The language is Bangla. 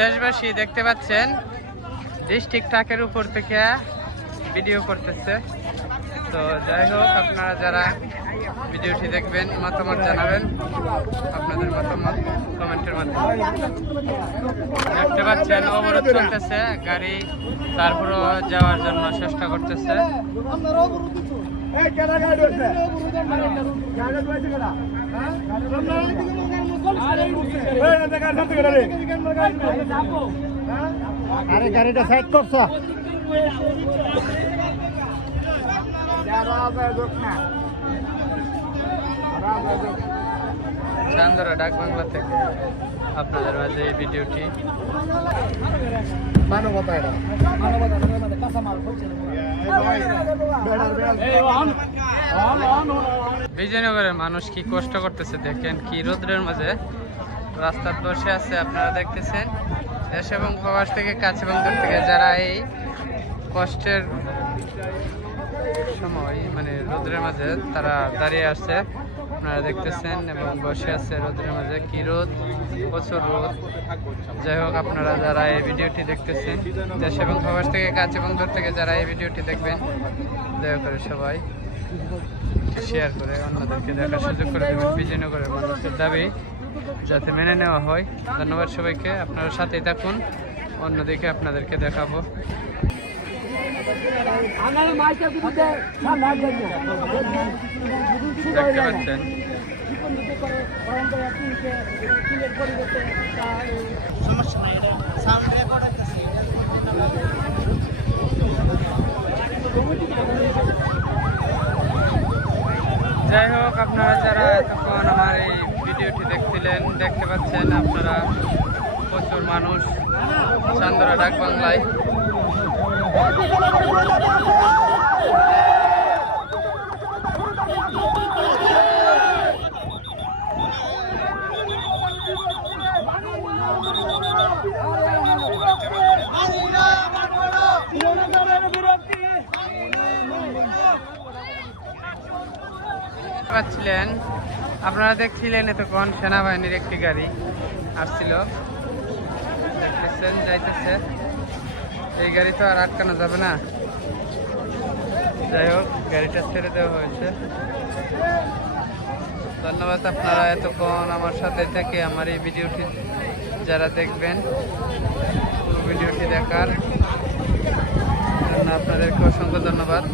দেশবাসী দেখতে পাচ্ছেন ডিস্ট্রিক্ট ট্রাকের উপর থেকে ভিডিও করতেছে। তো যাই হোক, আপনারা যারা ভিডিওটি দেখবেন, মতামত জানাবেন, আপনাদের মতামত কমেন্টের মাধ্যমে। দেখতে পাচ্ছেন, অবরোধ চলতেছে, গাড়ি তারপরও যাওয়ার জন্য চেষ্টা করতেছে। আরে গাড়িটা সাইড করছ। চান্দরা ডাক বাংলা থেকে আপনাদের মাঝে এই ভিডিওটি। মানবতা এটা বিজয়নগরের মানুষ কি কষ্ট করতেছে দেখেন কি রোদ্রের মাঝে। রাস্তার বসে আছে আপনারা দেখতেছেন। দেশ এবং প্রবাস থেকে কাছে এবং দূর থেকে যারা এই কষ্টের সময় মানে রোদ্রের মাঝে তারা দাঁড়িয়ে আছে। আপনারা দেখতেছেন এবং বসে আছে রোদের মাঝে কি রোদ? প্রচুর রোদ। যাই হোক, আপনারা যারা এই ভিডিওটি দেখতেছেন, দেশ এবং প্রবাস থেকে, কাছে এবং দূর থেকে যারা এই ভিডিওটি দেখবেন, দয়া করে সবাই শেয়ার করে অন্যদেরকে দেখার সুযোগ করে দেবেন। বিজয়নগরের মানুষের দাবি যাতে মেনে নেওয়া হয়। ধন্যবাদ সবাইকে। আপনারা সাথেই থাকুন। অন্যদিকে আপনাদেরকে দেখাবো। দেখতে পাচ্ছেন যাই হোক আপনারা যারা এতক্ষণ আমার এই ভিডিওটি দেখছিলেন দেখতে পাচ্ছেন আপনারা প্রচুর মানুষ চান্দরা ডাক বাংলায় পাচ্ছিলেন। আপনারা দেখছিলেন এতক্ষণ সেনাবাহিনীর একটি গাড়ি আসছিল। দেখতেছেন, যাইতেছে। এই গাড়ি তো আর আটকানো যাবে না। যাই হোক, গাড়িটা ছেড়ে দেওয়া হয়েছে। ধন্যবাদ আপনারা এতক্ষণ আমার সাথে থেকে আমার এই ভিডিওটি যারা দেখবেন ভিডিওটি দেখার জন্য আপনাদেরকে অসংখ্য ধন্যবাদ।